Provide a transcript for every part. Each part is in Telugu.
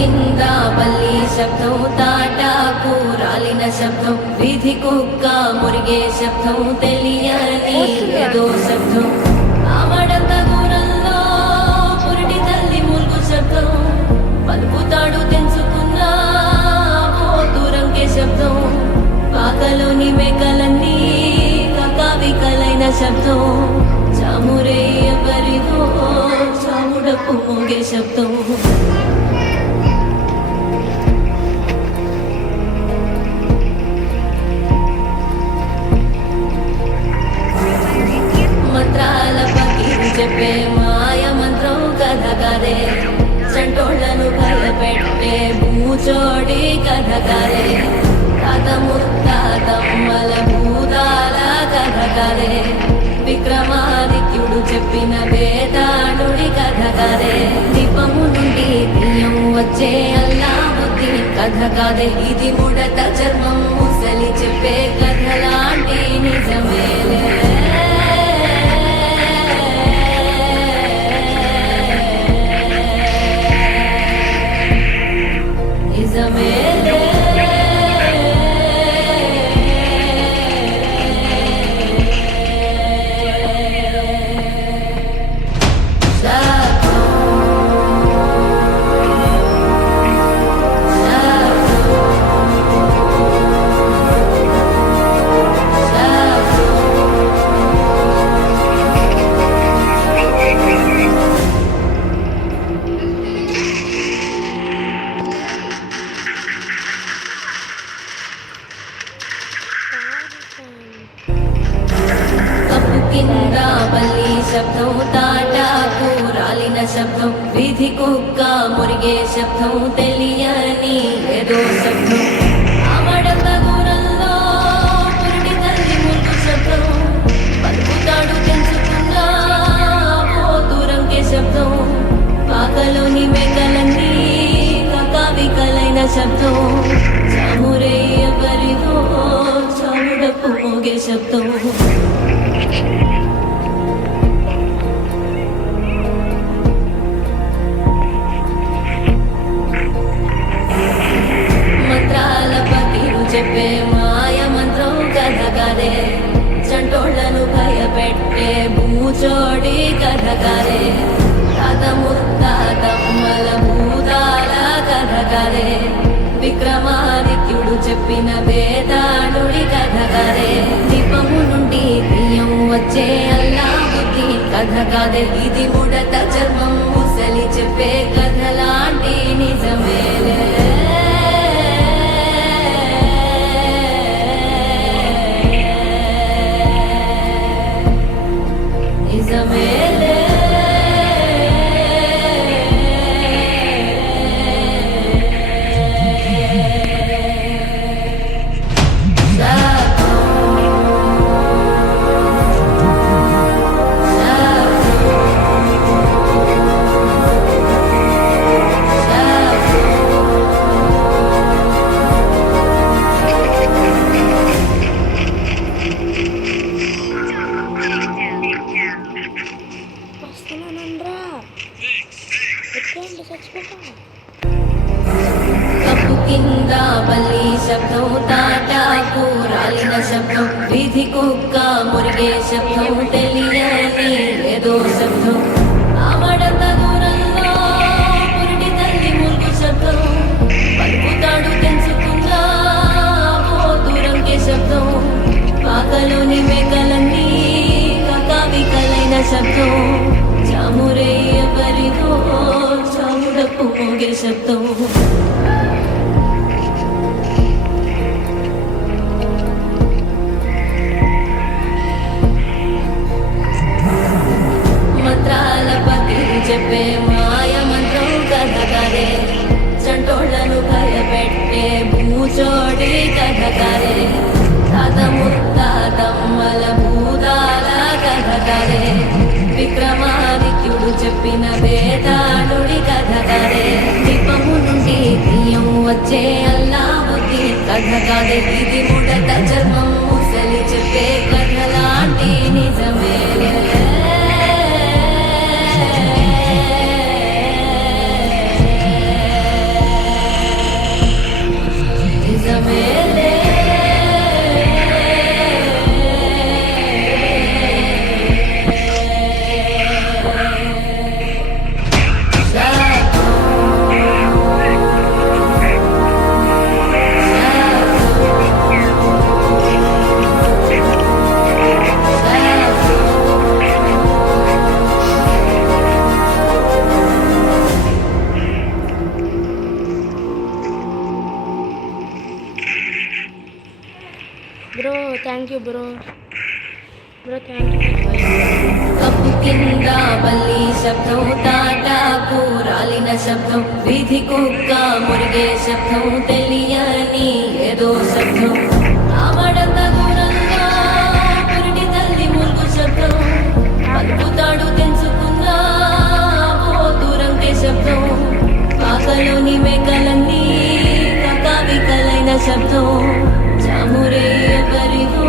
కింద బల్లి శబ్దం, తాటాకు రాలిన శబ్దం, వీధి కుక్క మురిగే శబ్దం, తెలియని ఏదో శబ్దం, ఆమడంత దూరంలో పురిటి తల్లి ములుగు శబ్దం, పలుకుతాడు తెంచుకున్న దూరంకే శబ్దం, పాకలోని మేకలన్నీ కకావికలైన శబ్దం, చామురే ఎవరిదో చాముడపు మోగే శబ్దం. మంత్రాల పకీరు చెప్పే మాయ మంత్రం కథ కదే, చంటోళ్లను భయపెట్టే భూచోడి కథ కదే, తాత ముత్తాతమ్మల భూతాల కథ కదే, విక్రమాదిత్యుడు చెప్పిన వేదాళుడి కథ కదే, దీపము నుండి బియ్యం వచ్చే అల్లావుద్దీన్ కథ కాదే, ఇది ముడత చర్మం ముసలి చెప్పే కథలాంటి నిజమేలే. కింద బల్లి శబ్దం, తాటాకు రాలిన శబ్దం, వీధి కుక్క మురిగే శబ్దం, తెలియని ఏదో శబ్దం, ఆమడంత దూరంలో పురిటి తల్లి ములుగు శబ్దం, పలుకుతాడు తెంచుకున్న దూరంకే శబ్దం, పాకలోని మేకలన్నీ కకావికలైన శబ్దం, చామురే ఎవరిదో చాముడపు మోగే శబ్దం. మంత్రాల పకీరు చెప్పే మాయ మంత్రం కథ కదే, చంటోళ్లను భయపెట్టే భూచోడి కథ కదే, తాత ముత్తాతమ్మల భూతాల కథ కదే, విక్రమాదిత్యుడు చెప్పిన వేదాళుడి కథ కదే, దీపము నుండి బియ్యం వచ్చే అల్లావుద్దీన్ కథ కాదే, ఇది ముడత చర్మం ముసలి చెప్పే కథలాంటి నిజమేలే. నిజమేలే. కప్పు కింద బల్లి శబ్దం, తాటాకు రాలిన శబ్దం, వీధి కుక్క మురిగే శబ్దం, తెలియని ఏదో శబ్దం, ఆమడంత దూరంలో పురిటి తల్లి ములుగు శబ్దం, పలుకుతాడు తెంచుకున్న దూరంకే శబ్దం, పాకలోని మేకలన్నీ కకావికలైన శబ్దం, చామురే ఎవరిదో చాముడపు మోగే శబ్దం. మంత్రాల పకీరు చెప్పే మాయ మంత్రం కథ కదే, చంటోళ్లను భయపెట్టే భూచోడి కథ కదే, తాత ముత్తాతమ్మల భూతాల కథ కదే, విక్రమాదిత్యుడు చెప్పిన వేదాళుడి కథ కదే, దీపము నుండి బియ్యం వచ్చే అల్లావుద్దీన్ కథ కాదే, ఇది ముడత చర్మం ముసలి చెప్పే కథలాంటి నిజమేలే. Thank you bro. Bro thank you. Cup కింద బల్లి శబ్దం, తాటాకు రాలిన శబ్దం, వీధి కుక్క మురిగే శబ్దం, తెలియని ఏదో శబ్దం, ఆమడంత దూరంగా పురిటి తల్లి ములుగు శబ్దం, పలుకుతాడు తెంచుకున్నా ఓ దూరంకే శబ్దం, పాకలోని మేకలన్నీ కకావికలైన శబ్దం, చామురే ఎవరిదో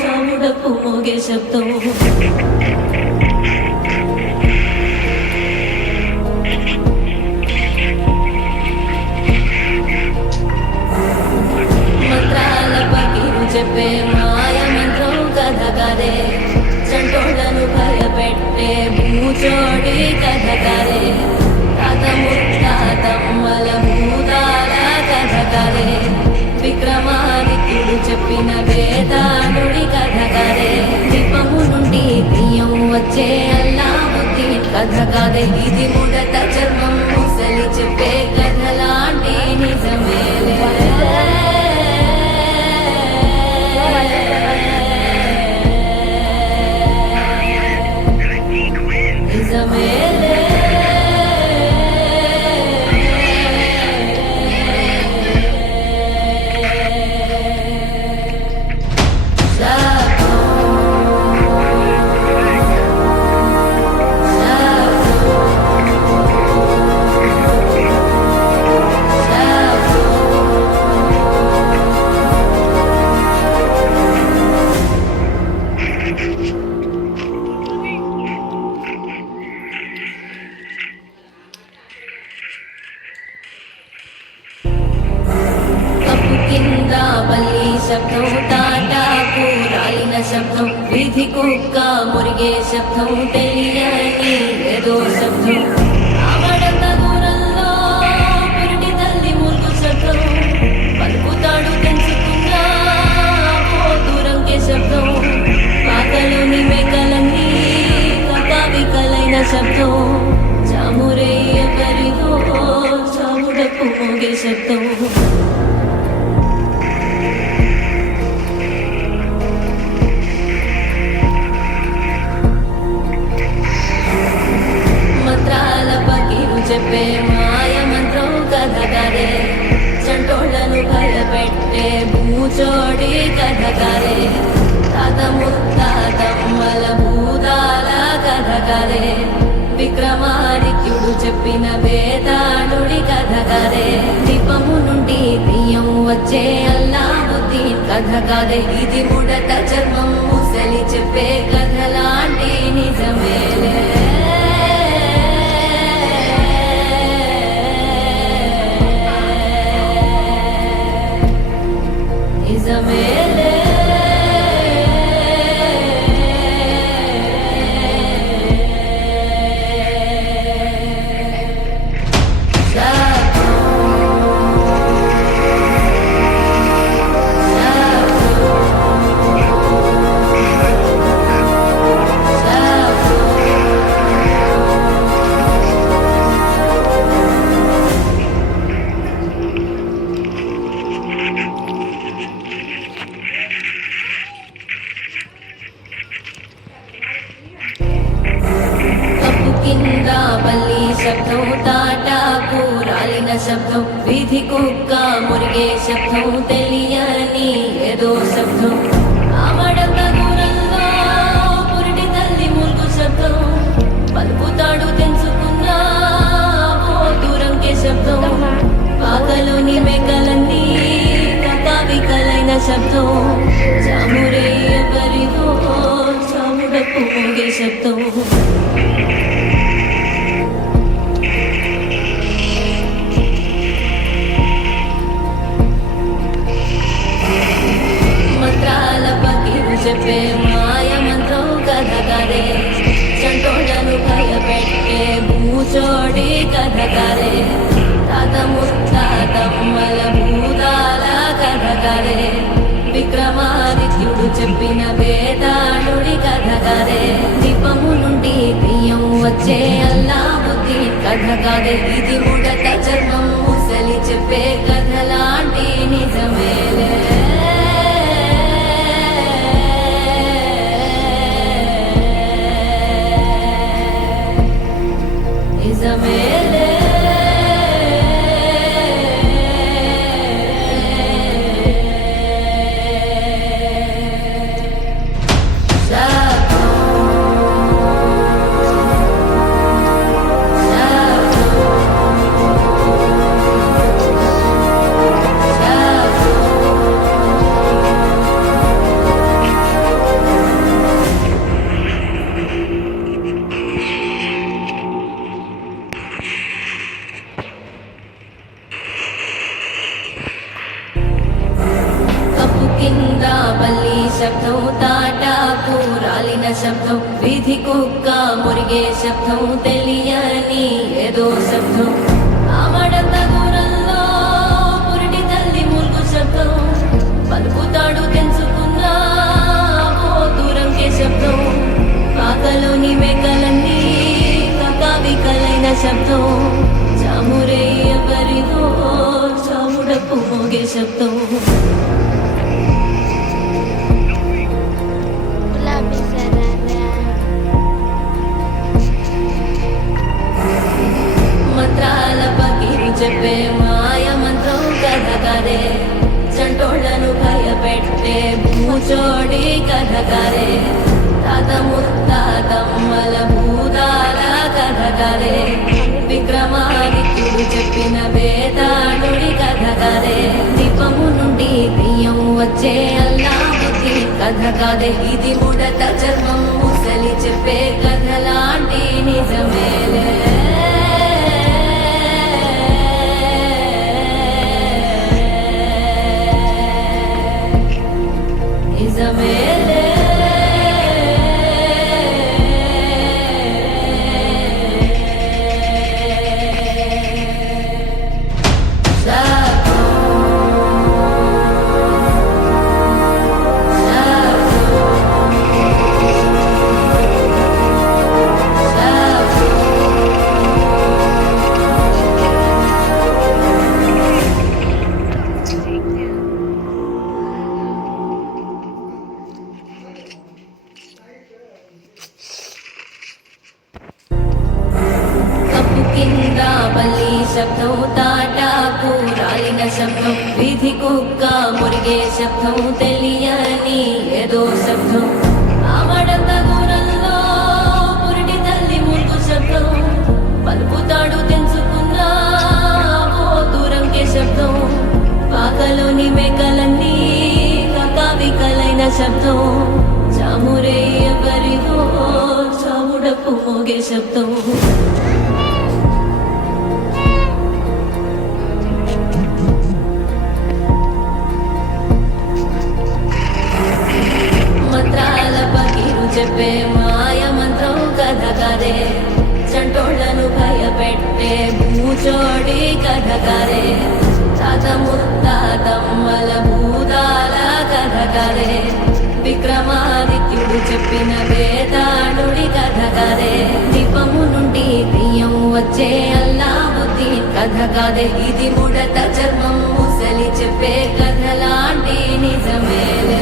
చాముడకు మోగే శబ్దం. మంత్రాల పకిరు చెప్పే మాయ మంత్రం కథ కాదే, చంటోళ్ళను భయపెట్టే భూచోడి కథ కాదే, తాత ముత్తాతమ్మల భూతాల కథ కాదే, విక్రమాదిత్యుడు చెప్పిన వేదానుడి కథ కాదే, దీపము నుండి బియ్యం వచ్చే అల్లావుద్దీన్ కథ కాదే, ఇది ముడత చర్మం ముసలి చెప్పే కథ లాంటి నిజమేలే. నిజమేలే. కప్పు కింద బల్లి శబ్దం, తాటాకు రాలిన శబ్దం, వీధి కుక్క మురిగే శబ్దం, తెలియని ఏదో శబ్దం, ఆమడంత దూరంలో పురిటి తల్లి ములుగు శబ్దం, పలుకుతాడు తెంచుకున్నా ఓ దూరంకే శబ్దం, పాకలోని మేకలన్నీ కకావికలైన శబ్దం, చామురే ఎవరిదో చాముడకు మోగే శబ్దం. మంత్రాల పకిరు చెప్పే మాయ మంత్రం కథ కాదే, చంటోళ్ళను భయపెట్టే భూచోడి కథ కాదే, తాత ముత్తాతమ్మల భూతాల కథ కాదే, విక్రమాదిత్యుడు చెప్పిన వేదానుడి కథ కాదే, దీపము నుండి బియ్యం వచ్చే అల్లావుద్దీన్ కథ కాదే, ఇది ముడత చర్మం ముసలి చెప్పే కథ లాంటి నిజమేలే. నిజమేలే. కప్పు కింద బల్లి శబ్దం, తాటాకు రాలిన శబ్దం, వీధి కుక్క మురిగే శబ్దం, తెలియని ఏదో శబ్దం, ఆమడంత దూరంలో పురిటి తల్లి ములుగు శబ్దం, పలుకుతాడు తెంచుకున్నా ఓ దూరంకే శబ్దం, పాకలోని మేకలన్నీ కకావికలైన శబ్దం, చామురే ఎవరిదో చాముడకు మోగే శబ్దం. మంత్రాల పకిరు చెప్పే మాయ మంత్రం కథ కాదే, చంటోళ్ళను భయపెట్టే భూచోడి కథ కాదే, తాత ముత్తాతమ్మల భూతాల కథ కాదే, విక్రమాదిత్యుడు చెప్పిన వేదానుడి కథ కాదే, దీపము నుండి బియ్యం వచ్చే అల్లావుద్దీన్ కథ కాదే, ఇది ముడత చర్మం ముసలి చెప్పే కథ లాంటి నిజమేలే. శబ్దం తాటాకు రాలిన శబ్దం వీధి కుక్క మురిగే శబ్దం తెలియని ఏదో శబ్దం ఆమడంత దూరంలో పురిటి తల్లి మురుగు శబ్దం పలుకుతాడు తెంచుకున్నా ఓ దూరంకే శబ్దం పాకలోని మేకలన్నీ కకావికలైన శబ్దం చామురే ఎవరిదో చాముడప్పు మోగే శబ్దం గులాబీ సరారా మంత్రాల పకిరి చెప్పే మాయ మంత్రం కథ కదే చంటోళ్లను భయపెట్టే భూచోడి కథ కదే తాత ముత్తాతమ్మల భూతాల కథ కదే విక్రమాదిత్యుడు చెప్పిన వేదాడుడి కథ కదే దీపము నుండి బియ్యం వచ్చే అల్లాబుద్ధి కథ కాదే ఇది ముడత చర్మం ముసలి చెప్పే కథ లాంటి నిజమేలే నిజమేలే కప్పు కింద బల్లి శబ్దం తాటాకు రాలిన శబ్దం వీధి కుక్క మురిగే శబ్దం తెలియని ఏదో శబ్దం ఆమడంత దూరంలో పురిటి తల్లి మురుగు శబ్దం పలుకుతాడు తెంచుకున్నా ఓ దూరంకే శబ్దం పాకలోని మేకలన్నీ కకావికలైన శబ్దం చామురే ఎవరిదో చాముడప్పు మోగే శబ్దం మంత్రాల పకిరు చెప్పే మాయ మంత్రం కథ కదే చంటోళ్లను భయపెట్టే భూచోడి కథ కదే తాత ముత్తాతమ్మల భూతాల కథ కదే విక్రమాదిత్యుడు చెప్పిన వేదాడుడి కథ కదే దీపము నుండి బియ్యం వచ్చే అల్లాబుద్ధి కథ కాదే ఇది ముడత చర్మం ముసలి చెప్పే కథ లాంటి నిజమేలే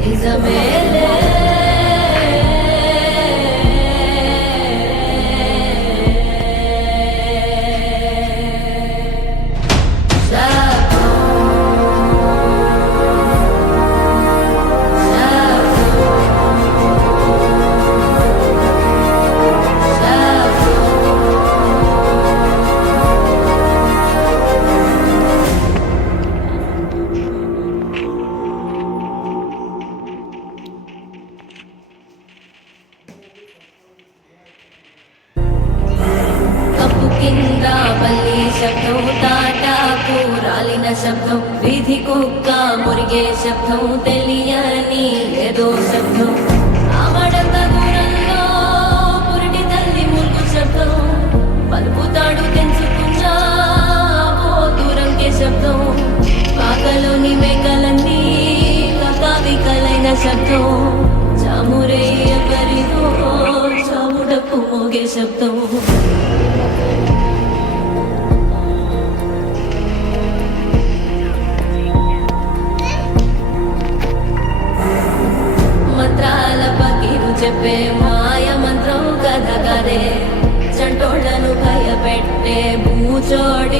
నిజమేలే కప్పు కింద బల్లి శబ్దం తాటాకు రాలిన శబ్దం వీధి కుక్క మురిగే శబ్దం తెలియని ఏదో శబ్దం ఆమడంత దూరంలో పురిటి తల్లి మురుగు శబ్దం పలుకుతాడు తెంచుకున్నా ఓ దూరంకే శబ్దం పాకలోని మేకలన్నీ కకావికలైన శబ్దం చామురే ఎవరిదో చాముడప్పు మోగే శబ్దం మంత్రాల పకిరు చెప్పే మాయ మంత్రం కథ కదే చంటోళ్లను భయపెట్టే భూచోడి